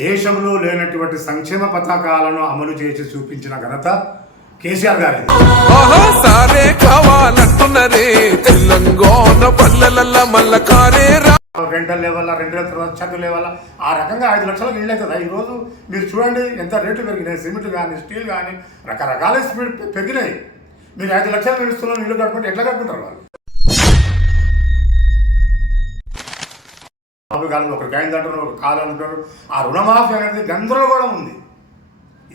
దేశంలో లేనటువంటి సంక్షేమ పథకాలను అమలు చేసి చూపించిన ఘనత కేసీఆర్ గారిది. రెంటల్ లెవెల్ 2 లక్షల చదువు లెవెల్ ఆ రకంగా 5 లక్షలకు ఇళ్ళు అవుతుంది. ఈరోజు మీరు చూడండి ఎంత రేట్లు పెరిగినాయి. సిమెంట్ కానీ స్టీల్ కానీ రకరకాల స్పీడ్ పెరిగినాయి. మీరు 5 లక్షలు ఇస్తున్న ఇల్లు కట్టుకుంటే ఎట్లా కట్టుకుంటారు వాళ్ళు? కాలంలో ఒకరికి అయింది అంటారు, ఒక కాలు అంటారు. ఆ రుణమాఫీ అనేది గందరగోళం ఉంది.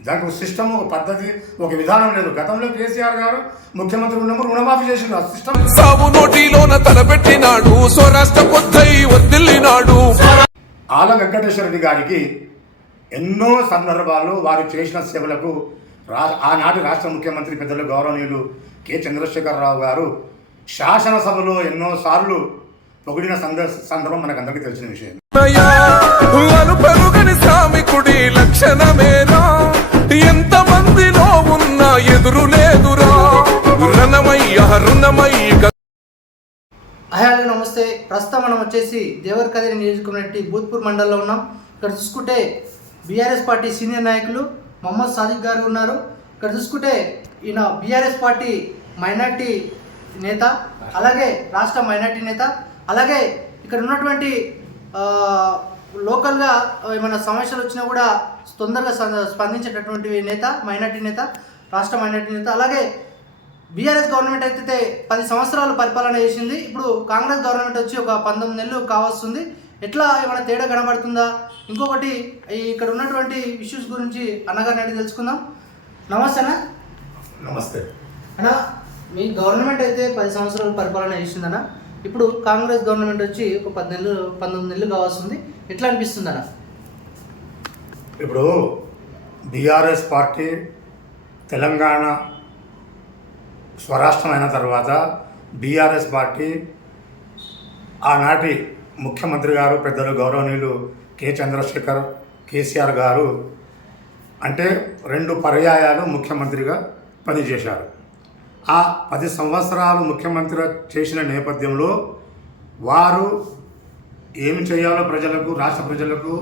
దానికి ఒక సిస్టమ్, ఒక పద్ధతి, ఒక విధానం లేదు. గతంలో కేసీఆర్ గారు ముఖ్యమంత్రి ఉన్నప్పుడు రుణమాఫీ చేసిండు. ఆ సిస్టమ్ ఆల వెంకటేశ్వర రెడ్డి గారికి ఎన్నో సందర్భాల్లో వారు చేసిన సేవలకు ఆనాటి రాష్ట్ర ముఖ్యమంత్రి పెద్దలు గౌరవనీయులు కె చంద్రశేఖరరావు గారు శాసనసభలో ఎన్నోసార్లు పొగిడిన సందర్భం మనకు అందరికీ తెలిసిన విషయం. ఎంత మందిలో ఉన్నా ఎదురు లేదురా. హలో నమస్తే. ప్రస్తుతం మనం వచ్చేసి దేవరకద్రి నియోజకవర్గం భూత్పూర్ మండలంలో ఉన్నాం. ఇక్కడ చూసుకుంటే బీఆర్ఎస్ పార్టీ సీనియర్ నాయకులు మొహమ్మద్ సాదిక్ గారు ఉన్నారు. ఇక్కడ చూసుకుంటే ఈయన బీఆర్ఎస్ పార్టీ మైనార్టీ నేత, అలాగే రాష్ట్ర మైనార్టీ నేత, అలాగే ఇక్కడ ఉన్నటువంటి లోకల్గా ఏమైనా సమస్యలు వచ్చినా కూడా తొందరగా స్పందించేటటువంటి నేత, మైనార్టీ నేత, రాష్ట్ర మైనార్టీ నేత. అలాగే బీఆర్ఎస్ గవర్నమెంట్ అయితే 10 సంవత్సరాలు పరిపాలన చేసింది. ఇప్పుడు కాంగ్రెస్ గవర్నమెంట్ వచ్చి ఒక 19 నెలలు కావస్తుంది. ఎట్లా ఏమైనా తేడా కనబడుతుందా? ఇంకొకటి ఇక్కడ ఉన్నటువంటి ఇష్యూస్ గురించి అన్నగారిని అడిగి తెలుసుకుందాం. నమస్తే అన్న. నమస్తే అన్న, మీ గవర్నమెంట్ అయితే 10 సంవత్సరాలు పరిపాలన చేసిందన్న. ఇప్పుడు కాంగ్రెస్ గవర్నమెంట్ వచ్చి ఒక 19 నెలలు కావస్తుంది. ఎట్లా అనిపిస్తుంది అన్న? ఇప్పుడు బీఆర్ఎస్ పార్టీ తెలంగాణ స్వరాష్ట్రమైన తర్వాత బీఆర్ఎస్ పార్టీ ఆనాటి ముఖ్యమంత్రి గారు పెద్దలు గౌరవనీయులు కేసీఆర్ గారు అంటే 2 పర్యాయాలు ముఖ్యమంత్రిగా పనిచేశారు. ఆ 10 సంవత్సరాలు ముఖ్యమంత్రి చేసిన నేపథ్యంలో వారు ఏమి చేయాలో ప్రజలకు, రాష్ట్ర ప్రజలకు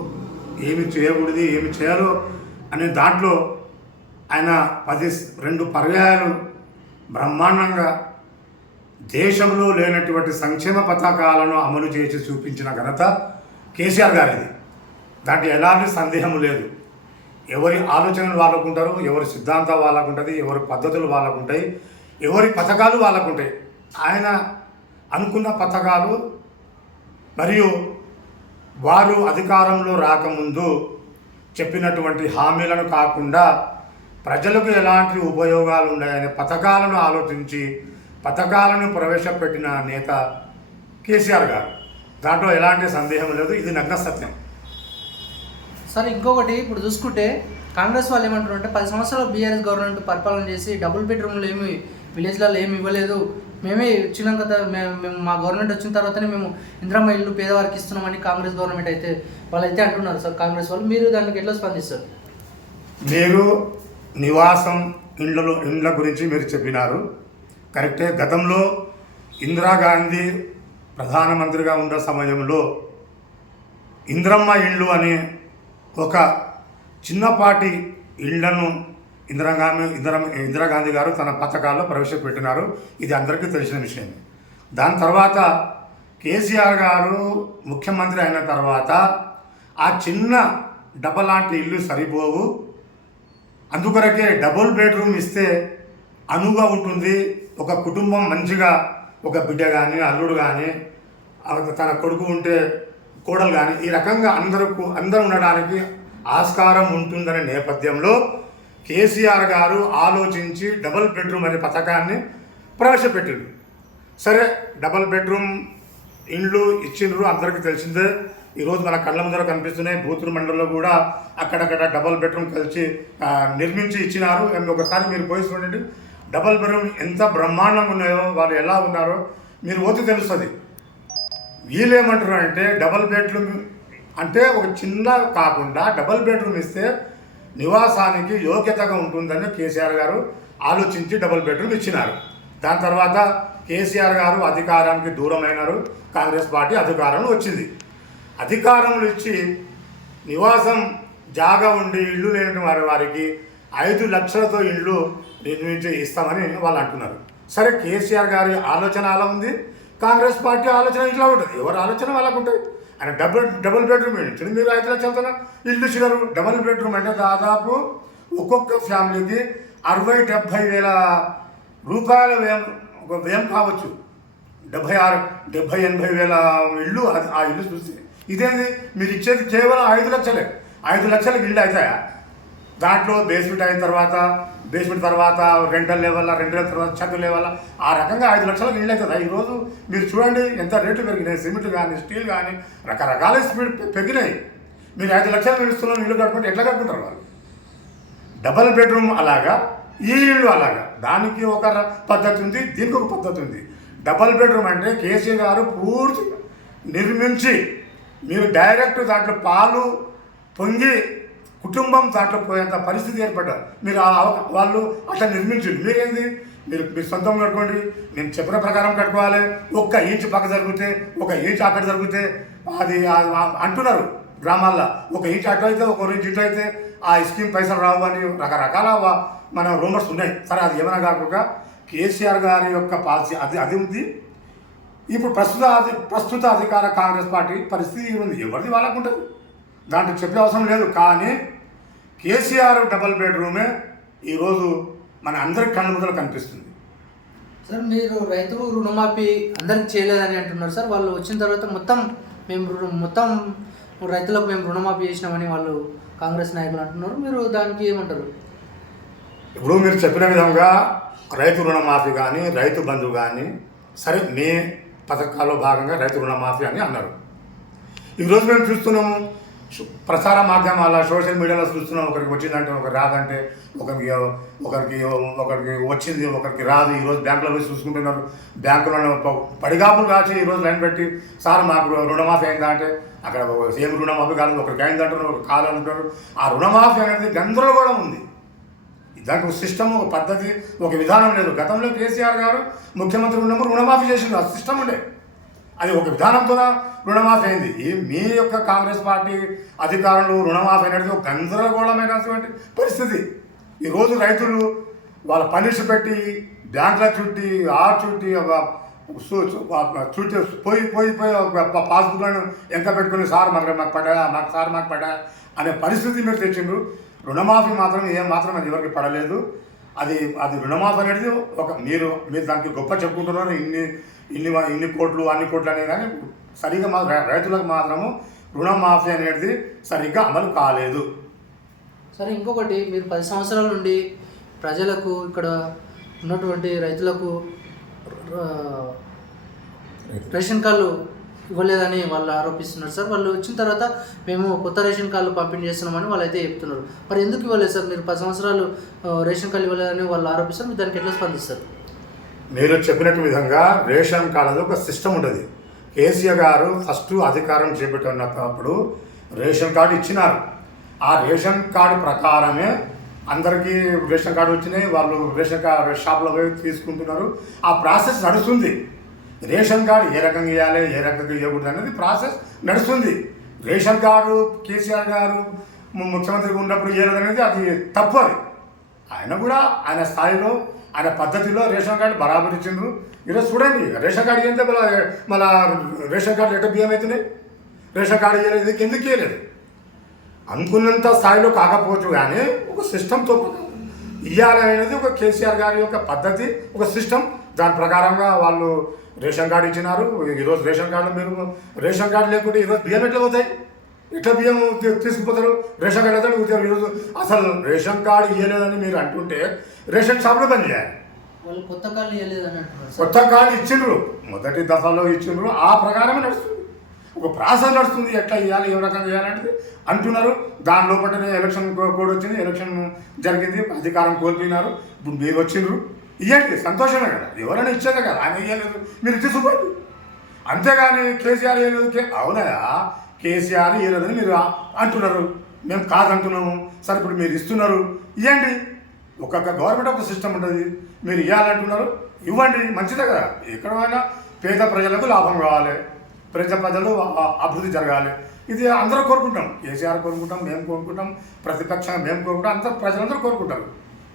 ఏమి చేయకూడదు, ఏమి చేయాలో అనే దాంట్లో ఆయన 2 పర్యాయాలు బ్రహ్మాండంగా దేశంలో లేనటువంటి సంక్షేమ పథకాలను అమలు చేసి చూపించిన ఘనత కేసీఆర్ గారిది. దాంట్లో ఎలాంటి సందేహం లేదు. ఎవరి ఆలోచనలు వాళ్ళకు ఉంటారు, ఎవరి సిద్ధాంతాలు వాళ్ళకు ఉంటుంది, ఎవరి పద్ధతులు వాళ్ళకు ఉంటాయి, ఎవరి పథకాలు వాళ్ళకు ఉంటాయి. ఆయన అనుకున్న పథకాలు మరియు వారు అధికారంలో రాకముందు చెప్పినటువంటి హామీలను కాకుండా ప్రజలకు ఎలాంటి ఉపయోగాలు ఉన్నాయనే పథకాలను ఆలోచించి పథకాలను ప్రవేశపెట్టిన నేత కేసీఆర్ గారు. దాంట్లో ఎలాంటి సందేహం లేదు. ఇది నగ్న సత్యం. సార్ ఇంకొకటి ఇప్పుడు చూసుకుంటే కాంగ్రెస్ వాళ్ళు ఏమంటారు అంటే 10 సంవత్సరాలు బీఆర్ఎస్ గవర్నమెంట్ పరిపాలన చేసి డబుల్ బెడ్రూమ్లు ఏమి విలేజ్లలో ఏమి ఇవ్వలేదు, మేమే వచ్చినాక మేము మా గవర్నమెంట్ వచ్చిన తర్వాతనే మేము ఇందిరమ్మ ఇల్లు పేదవారికి ఇస్తున్నామని కాంగ్రెస్ గవర్నమెంట్ అయితే వాళ్ళు అయితే అంటున్నారు. సార్ కాంగ్రెస్ వాళ్ళు, మీరు దానికి ఎట్లా స్పందిస్తారు? మీరు నివాసం ఇండ్ల గురించి మీరు చెప్పినారు, కరెక్టే. గతంలో ఇందిరాగాంధీ ప్రధానమంత్రిగా ఉన్న సమయంలో ఇందిరమ్మ ఇళ్ళు అనే ఒక చిన్నపాటి ఇళ్లను ఇందిరాగాంధీ గారు తన పథకాల్లో ప్రవేశపెట్టినారు. ఇది అందరికీ తెలిసిన విషయం. దాని తర్వాత కేసీఆర్ గారు ముఖ్యమంత్రి అయిన తర్వాత ఆ చిన్న డబ్బలాంటి ఇల్లు సరిపోవు, అందుకొరకే డబుల్ బెడ్రూమ్ ఇస్తే అనువుగా ఉంటుంది. ఒక కుటుంబం మంచిగా, ఒక బిడ్డ కానీ అల్లుడు కానీ తన కొడుకు ఉంటే కోడలు కానీ ఈ రకంగా అందరూ ఉండడానికి ఆస్కారం ఉంటుందనే నేపథ్యంలో కేసీఆర్ గారు ఆలోచించి డబుల్ బెడ్రూమ్ అనే పథకాన్ని ప్రవేశపెట్టిండు. సరే, డబుల్ బెడ్రూమ్ ఇండ్లు ఇచ్చిండ్రు, అందరికీ తెలిసిందే. ఈరోజు మన కళ్ళ ముందర కనిపిస్తున్నాయి. భూతూరు మండలంలో కూడా అక్కడక్కడ డబుల్ బెడ్రూమ్ నిర్మించి ఇచ్చినారు. ఒకసారి మీరు పోయి చూడండి, డబుల్ బెడ్రూమ్ ఎంత బ్రహ్మాండంగా ఉన్నాయో, వాళ్ళు ఎలా ఉన్నారో మీరు పోతే తెలుస్తుంది. వీళ్ళేమంటారు అంటే డబుల్ బెడ్రూమ్ అంటే ఒక చిన్న కాకుండా డబుల్ బెడ్రూమ్ ఇస్తే నివాసానికి యోగ్యతగా ఉంటుందని కేసీఆర్ గారు ఆలోచించి డబుల్ బెడ్రూమ్ ఇచ్చినారు. దాని తర్వాత కేసీఆర్ గారు అధికారానికి దూరమైనారు, కాంగ్రెస్ పార్టీ అధికారంలో వచ్చింది. అధికారంలో ఇచ్చి నివాసం జాగా ఉండి ఇల్లు లేని వారికి 5 లక్షలతో ఇల్లు నిర్మించి ఇస్తామని వాళ్ళు అంటున్నారు. సరే, కేసీఆర్ గారి ఆలోచన అలా ఉంది, కాంగ్రెస్ పార్టీ ఆలోచన ఇట్లా ఉంటుంది. ఎవరి ఆలోచన వాళ్ళకు ఉంటుంది. ఆయన డబుల్ బెడ్రూమ్ ఇచ్చింది, మీరు 5 లక్షలతో ఇల్లు ఇచ్చినారు. డబుల్ బెడ్రూమ్ అంటే దాదాపు ఒక్కొక్క ఫ్యామిలీకి 60-70 వేల రూపాయల వ్యయం కావచ్చు. 70-80 వేల ఇల్లు, ఆ ఇల్లు చూస్తే ఇదేంది మీరు ఇచ్చేది కేవలం 5 లక్షలే. 5 లక్షలకు ఇల్లు అవుతాయా? దాంట్లో బేస్మెంట్ అయిన తర్వాత, బేస్మెంట్ తర్వాత రెంటల్ లెవెల్, రెంటల్ తర్వాత చదువు లెవెల్, ఆ రకంగా 5 లక్షలకు ఇల్లు అవుతుందా? ఈరోజు మీరు చూడండి ఎంత రేట్లు పెరిగినాయి. సిమెంట్ కానీ, స్టీల్ కానీ రకరకాల స్పీడ్ పెరిగినాయి. మీరు 5 లక్షలు ఇస్తున్న ఇల్లు కట్టుకుంటే ఎట్లా కట్టుకుంటారు వాళ్ళు? డబల్ బెడ్రూమ్ అలాగా, ఈ ఇల్లు అలాగా. దానికి ఒక పద్ధతి ఉంది, దీనికి ఒక పద్ధతి ఉంది. డబల్ బెడ్రూమ్ అంటే కేసీఆర్ గారు పూర్తిగా నిర్మించి మీరు డైరెక్ట్ దాంట్లో పాలు పొంగి కుటుంబం దాంట్లో పోయేంత పరిస్థితి ఏర్పడ్డారు. మీరు వాళ్ళు అట్లా నిర్మించండి. మీరేంది, మీరు సొంతంగా కట్టుకోండి, నేను చెప్పిన ప్రకారం కట్టుకోవాలి. 1 ఇంచ్ పక్క జరిగితే, 1 ఇంచ్ అక్కడ జరిగితే అది అంటున్నారు గ్రామాల్లో. 1 ఇంచ్ అటు అయితే, 1 ఇంచ్ ఇటు అయితే ఆ స్కీమ్ పైసలు రావు అని రకరకాల మన రూమర్స్ ఉన్నాయి. సరే, అది ఏమైనా కాకుండా కేసీఆర్ గారి యొక్క పాలసీ అది ఉంది. ఇప్పుడు ప్రస్తుత అధికార కాంగ్రెస్ పార్టీ పరిస్థితి ఉంది. ఎవరిది వాళ్ళకు ఉంటుంది, దాంట్లో చెప్పే అవసరం లేదు. కానీ కేసీఆర్ డబల్ బెడ్రూమే ఈరోజు మన అందరి కళ్ళ ముందర కనిపిస్తుంది. సార్, మీరు రైతు రుణమాఫీ అందరికి చేయలేదని అంటున్నారు సార్. వాళ్ళు వచ్చిన తర్వాత మొత్తం రైతులకు మేము రుణమాఫీ చేసినామని వాళ్ళు కాంగ్రెస్ నాయకులు అంటున్నారు. మీరు దానికి ఏమంటారు? ఇప్పుడు మీరు చెప్పిన విధంగా రైతు రుణమాఫీ కానీ, రైతు బంధు కానీ, సరే మే పథకాల్లో భాగంగా రైతు రుణమాఫీ అని అన్నారు. ఈరోజు మేము చూస్తున్నాము ప్రసార మాధ్యమాల సోషల్ మీడియాలో చూస్తున్నాం. ఒకరికి వచ్చిందంటే, ఒకరికి రాదంటే, ఒకరికి వచ్చింది, ఒకరికి రాదు. ఈరోజు బ్యాంకులో పోయి చూసుకుంటున్నారు. బ్యాంకులో పడిగాపులు కాచి ఈరోజు లైన్ పెట్టి, సార్ మాకు రుణమాఫీ అయిందా అంటే అక్కడ ఏం రుణమాఫీ కాదు, ఒకరికి అయింది అంటున్నారు, ఒకరికి కాదు అంటున్నారు. ఆ రుణమాఫీ అనేది గందరగోళం ఉంది. దానికి ఒక సిస్టమ్, ఒక పద్ధతి, ఒక విధానం లేదు. గతంలో కేసీఆర్ గారు ముఖ్యమంత్రి ఉన్నప్పుడు రుణమాఫీ చేసిండు, ఆ సిస్టమ్ ఉండే. అది ఒక విధానంతో రుణమాఫీ అయింది. మీ యొక్క కాంగ్రెస్ పార్టీ అధికారులు రుణమాఫీ అనేది ఒక గందరగోళమైనటువంటి పరిస్థితి. ఈరోజు రైతులు వాళ్ళ పనిషి పెట్టి బ్యాంకుల చుట్టి చుట్టి పోయి పాస్బుక్లను ఎంక పెట్టుకుని సార్ మాకు పడ్డా అనే పరిస్థితి మీరు తెచ్చిండ్రు. రుణమాఫీ మాత్రం మాత్రం అది ఎవరికి పడలేదు. అది రుణమాఫీ అనేది మీరు దానికి గొప్ప చెప్పుకుంటున్నారు. ఇన్ని కోట్లు అన్ని కోట్లు అనేది, కానీ సరిగ్గా రైతులకు మాత్రము రుణమాఫీ అనేది సరిగ్గా అమలు కాలేదు. సరే, ఇంకొకటి, మీరు 10 సంవత్సరాల నుండి ప్రజలకు, ఇక్కడ ఉన్నటువంటి రైతులకు రేషన్ కార్డులు ఇవ్వలేదని వాళ్ళు ఆరోపిస్తున్నారు సార్. వాళ్ళు వచ్చిన తర్వాత మేము కొత్త రేషన్ కార్డులు పంపిణీ చేస్తున్నామని వాళ్ళు అయితే చెప్తున్నారు. మరి ఎందుకు ఇవ్వలేదు సార్? మీరు 10 సంవత్సరాలు రేషన్ కార్డు ఇవ్వలేదని వాళ్ళు ఆరోపిస్తారు. మీరు దానికి ఎట్లా స్పందిస్తారు? మీరు చెప్పినట్టు విధంగా రేషన్ కార్డు ఒక సిస్టమ్ ఉంటుంది. కేసీఆర్ గారు ఫస్ట్ అధికారం చేపట్టినప్పుడు రేషన్ కార్డు ఇచ్చినారు. ఆ రేషన్ కార్డు ప్రకారమే అందరికీ రేషన్ కార్డు వచ్చినాయి. వాళ్ళు రేషన్ కార్డు షాప్లో పోయి తీసుకుంటున్నారు. ఆ ప్రాసెస్ నడుస్తుంది. రేషన్ కార్డు ఏ రకంగా ఇవ్వాలి, ఏ రకంగా ఇవ్వకూడదు అనేది ప్రాసెస్ నడుస్తుంది. రేషన్ కార్డు కేసీఆర్ గారు ముఖ్యమంత్రిగా ఉన్నప్పుడు ఇవ్వలేదనేది అది తప్పు. అది ఆయన కూడా ఆయన స్థాయిలో, ఆయన పద్ధతిలో రేషన్ కార్డు బరాబర్ ఇచ్చిండ్రు. ఈరోజు చూడండి, రేషన్ కార్డు ఏంటంటే మళ్ళీ రేషన్ కార్డు ఎట్లా బియ్యం అవుతున్నాయి. రేషన్ కార్డు ఇవ్వలేదు, ఎందుకు ఇవ్వలేదు? అనుకున్నంత స్థాయిలో కాకపోవచ్చు, కానీ ఒక సిస్టంతో ఇవ్వాలి అనేది ఒక కేసీఆర్ గారి యొక్క పద్ధతి, ఒక సిస్టమ్. దాని ప్రకారంగా వాళ్ళు రేషన్ కార్డు ఇచ్చినారు. ఈరోజు రేషన్ కార్డు రేషన్ కార్డు లేకుంటే ఈరోజు బియ్యం ఎట్లా పోతాయి? ఎట్లా బియ్యం తీసుకుపోతారు? రేషన్ కార్డు అయితే ఈరోజు అసలు రేషన్ కార్డు ఇవ్వలేదని మీరు అంటుంటే రేషన్ షాప్లో పని చేయాలి. వాళ్ళు కొత్త కార్డు ఇవ్వలేదని అంటున్నారు. కొత్త కార్డు ఇచ్చిండ్రు, మొదటి దశలో ఇచ్చిండ్రు. ఆ ప్రకారమే నడుస్తుంది, ఒక ప్రాసెస్ నడుస్తుంది. ఎట్లా ఇవ్వాలి, ఏ రకంగా ఇవ్వాలంటే అంటున్నారు. దాని లోపలనే ఎలక్షన్ కోడ్ వచ్చింది, ఎలక్షన్ జరిగింది, అధికారం కోల్పోయినారు. ఇప్పుడు మీరు వచ్చిండ్రు, ఇవ్వండి, సంతోషమే కదా. ఎవరైనా ఇచ్చేదే కదా. ఆయన ఇవ్వలేదు, మీరు తీసుకోండి. అంతేగాని కేసీఆర్ ఇవ్వలేదు, అవునాయా కేసీఆర్ ఇవ్వలేదని మీరు అంటున్నారు, మేము కాదంటున్నాము. సరే, ఇప్పుడు మీరు ఇస్తున్నారు, ఇవ్వండి. ఒక్కొక్క గవర్నమెంట్ ఒక సిస్టమ్ ఉంటుంది. మీరు ఇవ్వాలంటున్నారు, ఇవ్వండి, మంచిదే కదా. ఎక్కడైనా పేద ప్రజలకు లాభం కావాలి, ప్రజలు అభివృద్ధి జరగాలి. ఇది అందరూ కోరుకుంటాం, కేసీఆర్ కోరుకుంటాం, మేము కోరుకుంటాం, ప్రతిపక్షంగా మేము కోరుకుంటాం, అందరూ ప్రజలందరూ కోరుకుంటారు.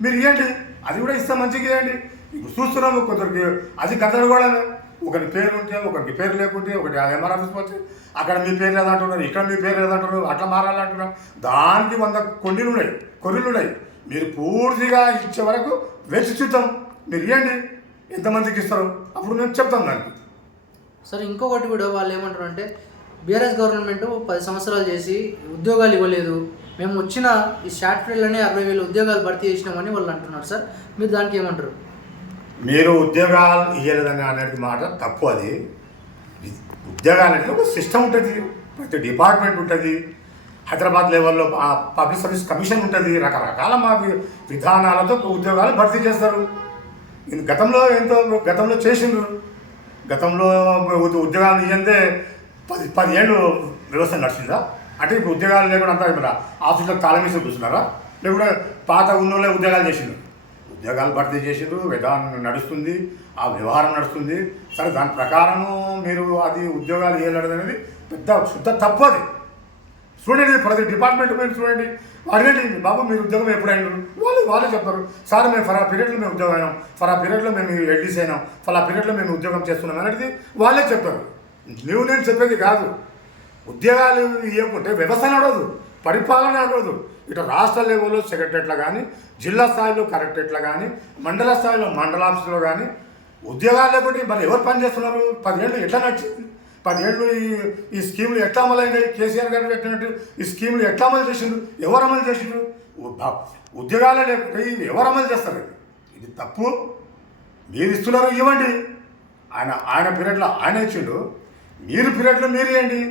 మీరు ఇవ్వండి, అది కూడా ఇస్తే మంచిగా ఇవ్వండి. ఇప్పుడు చూస్తున్నాము కొందరికి అది గందరగోళమే. ఒకరి పేరు ఉంటే ఒకరికి పేరు లేకుంటే, ఒకటి ఎంఆర్ ఆఫీస్ పోతే అక్కడ మీ పేరు లేదంటున్నారు, ఇక్కడ మీ పేరు లేదంటున్నారు, అట్లా మారాలంటున్నాం. దానికి 100 కొర్రీలు ఉన్నాయి. మీరు పూర్తిగా ఇచ్చే వరకు వేచి చూద్దాం. మీరు ఇవ్వండి, ఎంతమందికి ఇస్తారు అప్పుడు మేము చెప్తాం దానికి. సరే, ఇంకొకటి కూడా వాళ్ళు ఏమంటారు అంటే బీఆర్ఎస్ గవర్నమెంట్ 10 సంవత్సరాలు చేసి ఉద్యోగాలు ఇవ్వలేదు, మేము వచ్చిన ఈ సాఫ్ట్వేర్లోనే 60,000 ఉద్యోగాలు భర్తీ చేసినామని వాళ్ళు అంటున్నారు. సార్, మీరు దానికి ఏమంటారు? మీరు ఉద్యోగాలు ఇవ్వలేదని అనేది మాట తప్పు. అది ఉద్యోగాలు అంటే ఒక సిస్టమ్ ఉంటుంది, ప్రతి డిపార్ట్మెంట్ ఉంటుంది, హైదరాబాద్ లెవెల్లో పబ్లిక్ సర్వీస్ కమిషన్ ఉంటుంది, రకరకాల మా విధానాలతో ఉద్యోగాలు భర్తీ చేస్తారు. ఇది గతంలో చేసిండ్రు. గతంలో ఉద్యోగాలు ఇవ్వందే 10 ఏళ్ళు వ్యవస్థ నడిచిందా? అంటే ఇప్పుడు ఉద్యోగాలు లేకుండా అంతా ఇప్పుడు ఆఫీస్లో తాళం వేసి కూర్చున్నారా? లేకుంటే పాత ఉన్నోళ్ళే ఉద్యోగాలు చేసిండ్రు. ఉద్యోగాలు భర్తీ చేసిండ్రు, విధానం నడుస్తుంది, ఆ వ్యవహారం నడుస్తుంది. సరే, దాని ప్రకారము మీరు అది ఉద్యోగాలు ఇవ్వలేదు అనేది పెద్ద శుద్ధ తప్పు. అది చూడండి, ప్రతి డిపార్ట్మెంట్ మీరు చూడండి, అడగండి, బాబు మీరు ఉద్యోగం ఎప్పుడు అయినారు, వాళ్ళే చెప్తారు. సార్ మేము ఫలా పీరియడ్లో మేము ఉద్యోగం అయినాం, ఫలా పీరియడ్లో మేము ఎల్డీసీ అయినాం, ఫలా పీరియడ్లో మేము ఉద్యోగం చేస్తున్నాం అనేది వాళ్ళే చెప్తారు. నేను చెప్పేది కాదు. ఉద్యోగాలు ఇవ్వకుంటే వ్యవస్థ నడవదు, పరిపాలన నడవదు. ఇటు రాష్ట్ర లెవెల్లో సెక్రటరేట్లో కానీ, జిల్లా స్థాయిలో కలెక్టరేట్లో కానీ, మండల స్థాయిలో మండల ఆఫీసులో కానీ ఉద్యోగాలు లేకుంటే మరి ఎవరు పని చేస్తున్నారు? 10 ఏళ్ళు ఎట్లా నడిచింది? 10 ఏళ్ళు ఈ స్కీములు ఎట్లా అమలైనాయి? కేసీఆర్ గారు పెట్టినట్టు ఈ స్కీములు ఎట్లా అమలు చేసిండ్రు? ఎవరు అమలు చేసిండ్రు? ఉద్యోగాలే లేకుంటే ఇవి ఎవరు అమలు చేస్తారు? ఇది తప్పు. మీరు ఇస్తున్నారు, ఇవ్వండి. ఆయన పీరియడ్లో ఆయన ఇచ్చిండు, మీరు పీరియడ్లో మీరు ఇవ్వండి.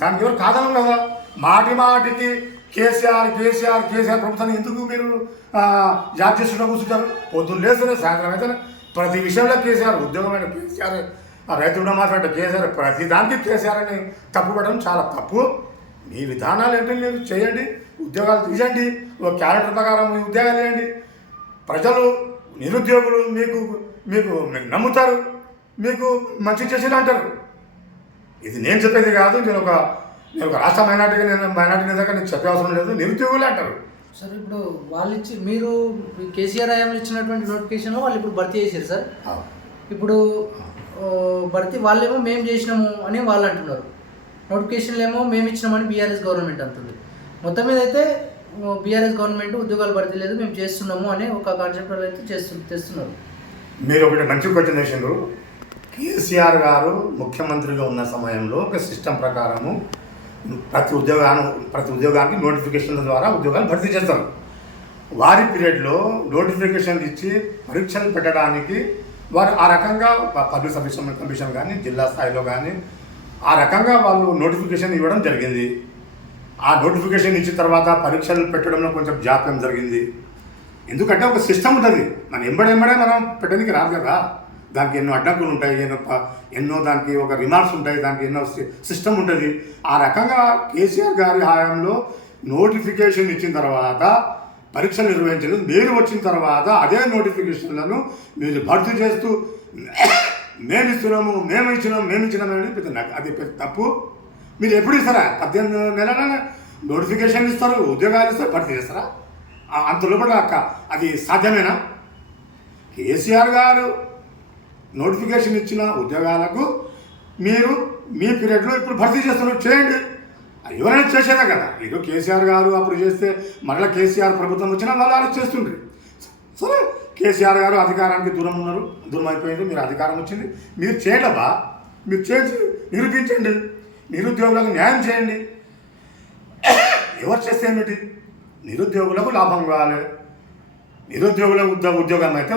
దానికి ఎవరు కాదనం కదా. మాటికి కేసీఆర్ ప్రభుత్వాన్ని ఎందుకు మీరు జాబ్ చేస్తుంటూ కూర్చుంటారు? పొద్దున్న లేస్తేనే సాయంత్రం అయితేనే ప్రతి విషయంలో కేసీఆర్, ఉద్యోగమైన కేసీఆర్, రైతు రుణమాఫీ కేసీఆర్, ప్రతి దానికి కేసీఆర్ అని తప్పుపడడం చాలా తప్పు. మీ విధానాలు ఏంటో మీరు చేయండి, ఉద్యోగాలు తీయండి, ఒక క్యాలెండర్ ప్రకారం మీ ఉద్యోగాలు వేయండి. ప్రజలు, నిరుద్యోగులు మీకు నమ్ముతారు, మీకు మంచి చేసేది అంటారు. ఇది నేను చెప్పేది కాదు. నేను ఒక రాష్ట్ర మైనార్టీ నేతగా నేను చెప్పే అవసరం లేదు. నిరుద్యోగులే అంటారు. సార్, ఇప్పుడు వాళ్ళు మీరు కేసీఆర్ హయాంలో ఇచ్చినటువంటి నోటిఫికేషన్లో వాళ్ళు ఇప్పుడు భర్తీ చేశారు సార్. ఇప్పుడు భర్తీ వాళ్ళేమో మేము చేసినాము అని వాళ్ళు అంటున్నారు, నోటిఫికేషన్లు ఏమో మేము ఇచ్చినామని బీఆర్ఎస్ గవర్నమెంట్ అంటుంది. మొత్తం మీద అయితే బీఆర్ఎస్ గవర్నమెంట్ ఉద్యోగాలు భర్తీ లేదు, మేము చేస్తున్నాము అనే ఒక కాన్సెప్ట్ అయితే తెస్తున్నారు. మీరు ఒకటి మంచి క్వశ్చన్ చేసిండ్రు. కేసీఆర్ గారు ముఖ్యమంత్రిగా ఉన్న సమయంలో ఒక సిస్టమ్ ప్రకారము ప్రతి ఉద్యోగానికి నోటిఫికేషన్ల ద్వారా ఉద్యోగాలు భర్తీ చేస్తారు. వారి పీరియడ్లో నోటిఫికేషన్లు ఇచ్చి పరీక్షలు పెట్టడానికి వారు ఆ రకంగా పబ్లిక్ సర్వీస్ కమిషన్ కానీ, జిల్లా స్థాయిలో కానీ ఆ రకంగా వాళ్ళు నోటిఫికేషన్ ఇవ్వడం జరిగింది. ఆ నోటిఫికేషన్ ఇచ్చిన తర్వాత పరీక్షలు పెట్టడంలో కొంచెం జాప్యం జరిగింది. ఎందుకంటే ఒక సిస్టమ్ ఉంటుంది, మన ఎంబడే మనం పెట్టడానికి రాదు కదా. దానికి ఎన్నో అడ్డంకులు ఉంటాయి, ఎన్నో దానికి ఒక రిమార్క్స్ ఉంటాయి, దానికి ఎన్నో సిస్టమ్ ఉంటుంది. ఆ రకంగా కేసీఆర్ గారి హయాంలో నోటిఫికేషన్ ఇచ్చిన తర్వాత పరీక్షలు నిర్వహించలేదు. మీరు వచ్చిన తర్వాత అదే నోటిఫికేషన్లను మీరు భర్తీ చేస్తూ మేము ఇచ్చినామని అది పెద్ద తప్పు. మీరు ఎప్పుడు ఇస్తారా? 18 నెలల నోటిఫికేషన్ ఇస్తారు, ఉద్యోగాలు ఇస్తారు, భర్తీ చేస్తారా? అంత లోపల అది సాధ్యమేనా? కేసీఆర్ గారు నోటిఫికేషన్ ఇచ్చిన ఉద్యోగాలకు మీరు మీ పీరియడ్లో ఇప్పుడు భర్తీ చేస్తున్నారు, చేయండి. ఎవరైనా చేసేదే కదా. ఏదో కేసీఆర్ గారు అప్పుడు చేస్తే మరలా కేసీఆర్ ప్రభుత్వం వచ్చినా వాళ్ళు అలా చేస్తుండ్రు. సరే, కేసీఆర్ గారు అధికారానికి దూరం అయిపోయింది, మీరు అధికారం వచ్చింది, మీరు చేయలేబా? మీరు చేసి నిరూపించండి, నిరుద్యోగులకు న్యాయం చేయండి. ఎవరు చేస్తే ఏమిటి? నిరుద్యోగులకు లాభం కావాలి. నిరుద్యోగుల ఉద్యోగం అయితే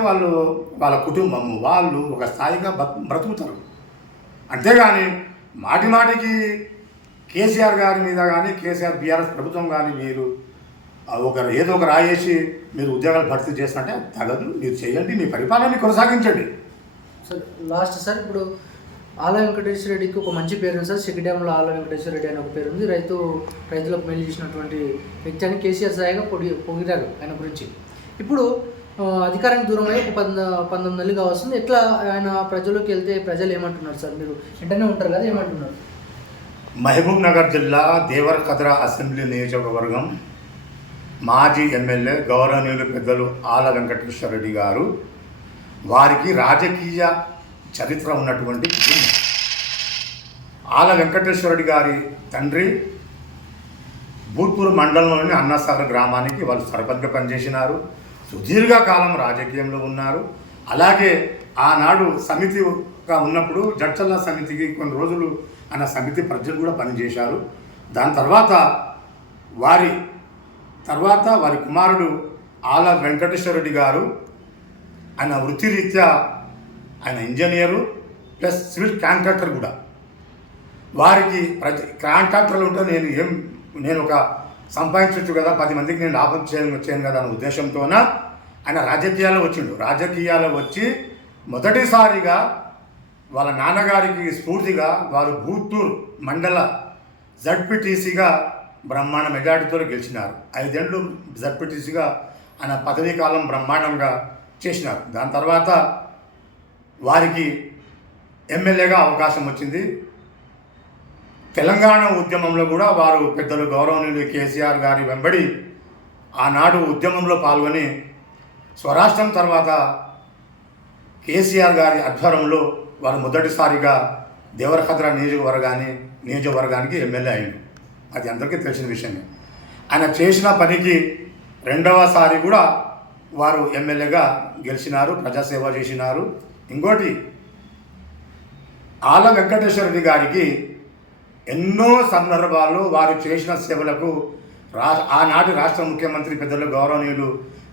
వాళ్ళ కుటుంబం వాళ్ళు ఒక స్థాయిగా బ్రతుకుతారు. అంతేగాని మాటికి కేసీఆర్ గారి మీద కానీ, కేసీఆర్ బీఆర్ఎస్ ప్రభుత్వం కానీ మీరు ఏదో ఒక రాయేసి మీరు ఉద్యోగాలు భర్తీ చేసినట్టే తగదు. మీరు చేయండి, మీ పరిపాలనని కొనసాగించండి. సార్, లాస్ట్ సార్, ఇప్పుడు ఆల వెంకటేశ్వర రెడ్డికి ఒక మంచి పేరు ఉంది సార్. సిగ్గిడ్యాంలో ఆల వెంకటేశ్వర రెడ్డి అని ఒక పేరు ఉంది. రైతులకు మేలు చేసినటువంటి వ్యక్తి అని కేసీఆర్ సాయిగా పొగిడారు ఆయన గురించి. ఇప్పుడు అధికారానికి దూరం అయ్యి 19 నెలలుగా వస్తుంది. ఎట్లా ఆయన ప్రజల్లోకి వెళ్తే ప్రజలు ఏమంటున్నారు సార్? మీరు వెంటనే ఉంటారు కదా, ఏమంటున్నారు? మహబూబ్ నగర్ జిల్లా దేవరకద్ర అసెంబ్లీ నియోజకవర్గం మాజీ ఎమ్మెల్యే గౌరవనీయులు పెద్దలు ఆల వెంకటేశ్వర రెడ్డి గారు, వారికి రాజకీయ చరిత్ర ఉన్నటువంటి కుటుంబం. ఆల వెంకటేశ్వర రెడ్డి గారి తండ్రి భూత్పూర్ మండలంలోని అన్నసాగర్ గ్రామానికి వాళ్ళు సర్పంచ్గా పనిచేసినారు. సుదీర్ఘకాలం రాజకీయంలో ఉన్నారు. అలాగే ఆనాడు సమితిగా ఉన్నప్పుడు జడ్చల్ల సమితికి కొన్ని రోజులు ఆయన సమితి ప్రజలు కూడా పనిచేశారు. దాని తర్వాత వారి కుమారుడు ఆల వెంకటేశ్వర రెడ్డి గారు ఆయన వృత్తిరీత్యా ఆయన ఇంజనీరు ప్లస్ సివిల్ కాంట్రాక్టర్ కూడా. వారికి కాంట్రాక్టర్లు ఉంటే నేను ఒక సంపాదించవచ్చు కదా, 10 మందికి నేను లాభం చేయను కదా అనే ఉద్దేశంతోన ఆయన రాజకీయాల్లో వచ్చిండు. రాజకీయాల్లో వచ్చి మొదటిసారిగా వాళ్ళ నాన్నగారికి స్ఫూర్తిగా వారు భూత్తూర్ మండల జడ్పీటీసీగా బ్రహ్మాండ మెజార్టీతో గెలిచినారు. 5 ఏళ్ళు జడ్పీటీసీగా ఆయన పదవీ కాలం బ్రహ్మాండంగా చేసినారు. దాని తర్వాత వారికి ఎమ్మెల్యేగా అవకాశం వచ్చింది. తెలంగాణ ఉద్యమంలో కూడా వారు పెద్దలు గౌరవనీయులు కేసీఆర్ గారి వెంబడి ఆనాడు ఉద్యమంలో పాల్గొని స్వరాష్ట్రం తర్వాత కేసీఆర్ గారి ఆధ్వర్యంలో వారు మొదటిసారిగా దేవరకద్ర నియోజకవర్గానికి ఎమ్మెల్యే అయ్యిండు. అది అందరికీ తెలిసిన విషయమే. ఆయన చేసిన పనికి రెండవసారి కూడా వారు ఎమ్మెల్యేగా గెలిచినారు, ప్రజాసేవ చేసినారు. ఇంకోటి ఆల వెంకటేశ్వర రెడ్డి గారికి ఎన్నో సందర్భాల్లో వారు చేసిన సేవలకు ఆనాటి రాష్ట్ర ముఖ్యమంత్రి పెద్దలు గౌరవనీయులు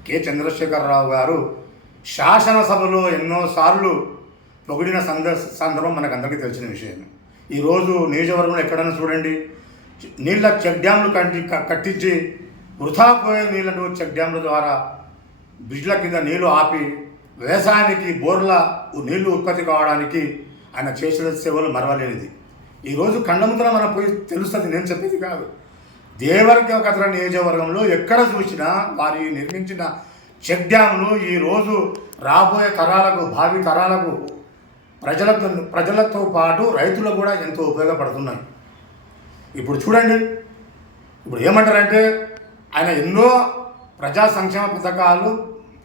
కె చంద్రశేఖరరావు గారు శాసనసభలో ఎన్నోసార్లు పొగిడిన సందర్భం మనకు అందరికీ తెలిసిన విషయం. ఈరోజు నియోజకవర్గంలో ఎక్కడైనా చూడండి, నీళ్ళ చెక్ డ్యామ్లు కట్టించి వృధా పోయే నీళ్లను చెక్ డ్యామ్ల ద్వారా బ్రిడ్జ్ల కింద నీళ్లు ఆపి వ్యవసాయానికి బోర్ల నీళ్లు ఉత్పత్తి కావడానికి ఆయన చేసిన సేవలు మరవలేనిది. ఈరోజు కండముతల మనం పోయి తెలుస్తుంది, నేను చెప్పేది కాదు. దేవరకద్ర నియోజకవర్గంలో ఎక్కడ చూసినా వారి నిర్మించిన చెక్ డ్యాములు ఈరోజు రాబోయే తరాలకు, భావి తరాలకు, ప్రజలతో పాటు రైతులకు కూడా ఎంతో ఉపయోగపడుతున్నాయి. ఇప్పుడు చూడండి, ఇప్పుడు ఏమంటారంటే ఆయన ఎన్నో ప్రజా సంక్షేమ పథకాలు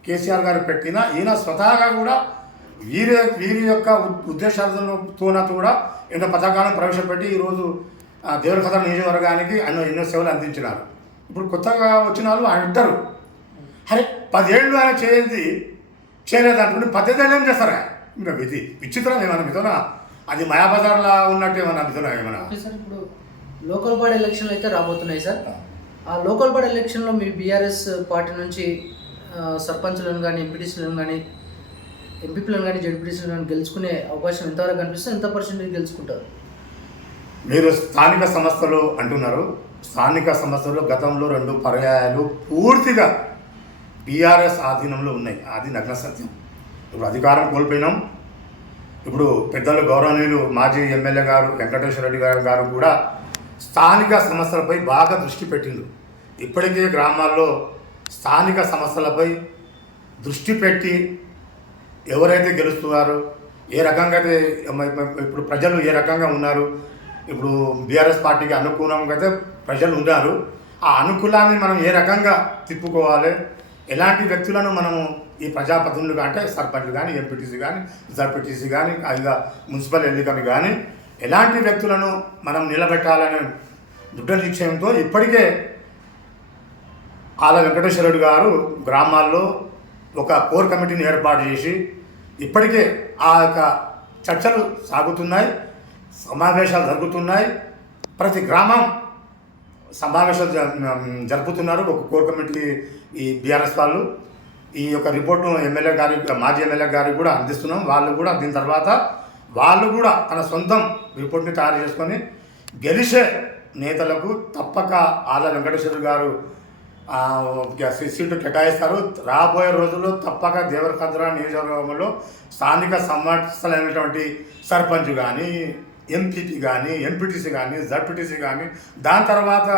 కేసీఆర్ గారు పెట్టినా ఈయన స్వతహాగా కూడా వీరి యొక్క ఉద్దేశాలతోన కూడా ఎన్నో పథకాలను ప్రవేశపెట్టి ఈరోజు దేవరకద్ర నియోజకవర్గానికి ఎన్నో సేవలు అందించినారు. ఇప్పుడు కొత్తగా వచ్చిన వాళ్ళు ఆయన అంటారు, అరే 10 ఏళ్ళు ఆయన చేయలేదంటుంటే 15 ఏళ్ళు ఏం చేస్తారా? ఇంకా ఇది విచిత్రం ఏమన్నా మిథునా? అది మాయాబజార్లా ఉన్నట్టు ఏమన్నా మిథునా ఏమన్నా? సార్, ఇప్పుడు లోకల్ బాడీ ఎలక్షన్లు అయితే రాబోతున్నాయి సార్. ఆ లోకల్ బాడీ ఎలక్షన్లో మీ బీఆర్ఎస్ పార్టీ నుంచి సర్పంచ్లను కానీ, ఎంపీటీసీలను కానీ, ఎంపీపీలను కానీ, జడ్పీటీసీలను కానీ గెలుచుకునే అవకాశం ఎంతవరకు కనిపిస్తే ఎంత పర్సెంటేజ్ గెలుచుకుంటారు? మీరు స్థానిక సంస్థలు అంటున్నారు. స్థానిక సంస్థలు గతంలో 2 పర్యాయాలు పూర్తిగా బీఆర్ఎస్ ఆధీనంలో ఉన్నాయి. అది నగ్న సత్యం. ఇప్పుడు అధికారం కోల్పోయినాం. ఇప్పుడు పెద్దలు గౌరవనీయులు మాజీ ఎమ్మెల్యే గారు వెంకటేశ్వర రెడ్డి గారు కూడా స్థానిక సమస్యలపై బాగా దృష్టి పెట్టిండు. ఇప్పటికే గ్రామాల్లో స్థానిక సమస్యలపై దృష్టి పెట్టి ఎవరైతే గెలుస్తున్నారో, ఏ రకంగా అయితే ఇప్పుడు ప్రజలు ఏ రకంగా ఉన్నారు, ఇప్పుడు బీఆర్ఎస్ పార్టీకి అనుకూలంగా అయితే ప్రజలు ఉన్నారు. ఆ అనుకూలాన్ని మనం ఏ రకంగా తిప్పుకోవాలి, ఎలాంటి వ్యక్తులను మనము ఈ ప్రజాప్రతినిధులు అంటే సర్పంచ్లు కానీ, ఎంపీటీసీ కానీ, జడ్పీటీసీ కానీ, ఇంకా మున్సిపల్ ఎన్నికలు కానీ ఎలాంటి వ్యక్తులను మనం నిలబెట్టాలనే దృఢ నిశ్చయంతో ఇప్పటికే ఆల వెంకటేశ్వర రెడ్డి గారు గ్రామాల్లో ఒక కోర్ కమిటీని ఏర్పాటు చేసి ఇప్పటికే ఆ యొక్క చర్చలు సాగుతున్నాయి, సమావేశాలు జరుగుతున్నాయి. ప్రతి గ్రామం సమావేశాలు జరుపుతున్నారు. ఒక కోర్ కమిటీ ఈ బీఆర్ఎస్ వాళ్ళు ఈ యొక్క రిపోర్టు మాజీ ఎమ్మెల్యే గారికి కూడా అందిస్తున్నాం. వాళ్ళు కూడా దీని తర్వాత వాళ్ళు కూడా తన సొంతం రిపోర్ట్ని తయారు చేసుకొని గెలిచే నేతలకు తప్పక ఆల వెంకటేశ్వర గారు సీటు కేటాయిస్తారు. రాబోయే రోజుల్లో తప్పక దేవరకద్ర నియోజకవర్గంలో స్థానిక సమస్యలైనటువంటి సర్పంచ్ కానీ, ఎంపీపీ కానీ, ఎంపీటీసీ కానీ, జడ్పీటీసీ కానీ, దాని తర్వాత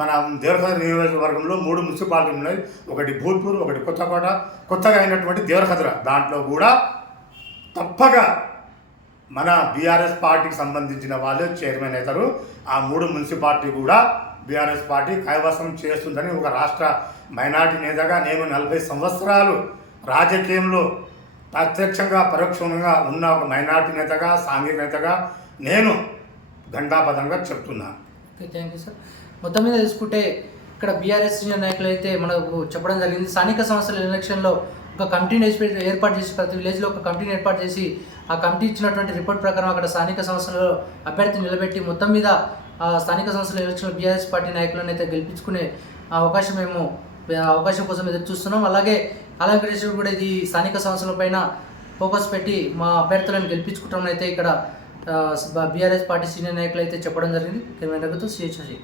మన దేవరకద్ర నియోజకవర్గంలో 3 మున్సిపాలిటీలు ఉన్నాయి. ఒకటి భూత్పూర్, ఒకటి కొత్తకోట, కొత్తగా అయినటువంటి దేవరకద్ర. దాంట్లో కూడా తప్పక మన బీఆర్ఎస్ పార్టీకి సంబంధించిన వాళ్ళు చైర్మన్ అవుతారు. ఆ 3 మున్సిపాలిటీ కూడా బీఆర్ఎస్ పార్టీ కైవసం చేస్తుందని ఒక రాష్ట్ర మైనార్టీ నేతగా నేను 40 సంవత్సరాలు రాజకీయంలో ప్రత్యక్షంగా పరోక్షంగా ఉన్న ఒక మైనార్టీ నేతగా సాంఘిక నేతగా నేను ఘంటాపథంగా చెప్తున్నాను. Okay, thank you sir. మొత్తం మీద తీసుకుంటే ఇక్కడ బీఆర్ఎస్ సీనియర్ నాయకులు అయితే మనకు చెప్పడం జరిగింది. స్థానిక సంస్థల ఎలక్షన్లో ఒక కమిటీని ఏర్పాటు చేసి ప్రతి విలేజ్లో ఒక కమిటీని ఏర్పాటు చేసి ఆ కమిటీ ఇచ్చినటువంటి రిపోర్ట్ ప్రకారం అక్కడ స్థానిక సంస్థలలో అభ్యర్థిని నిలబెట్టి మొత్తం మీద ఆ స్థానిక సంస్థల ఎలక్షన్లో బీఆర్ఎస్ పార్టీ నాయకులను అయితే గెలిపించుకునే అవకాశం కోసం ఎదురు చూస్తున్నాం. అలాగే వెంకటేశ్వర కూడా ఇది స్థానిక సంస్థల పైన ఫోకస్ పెట్టి మా అభ్యర్థులను గెలిపించుకుంటామని అయితే ఇక్కడ బీఆర్ఎస్ పార్టీ సీనియర్ నాయకులు అయితే చెప్పడం జరిగింది. కెమెరా రఘుతో సిహెచ్సి.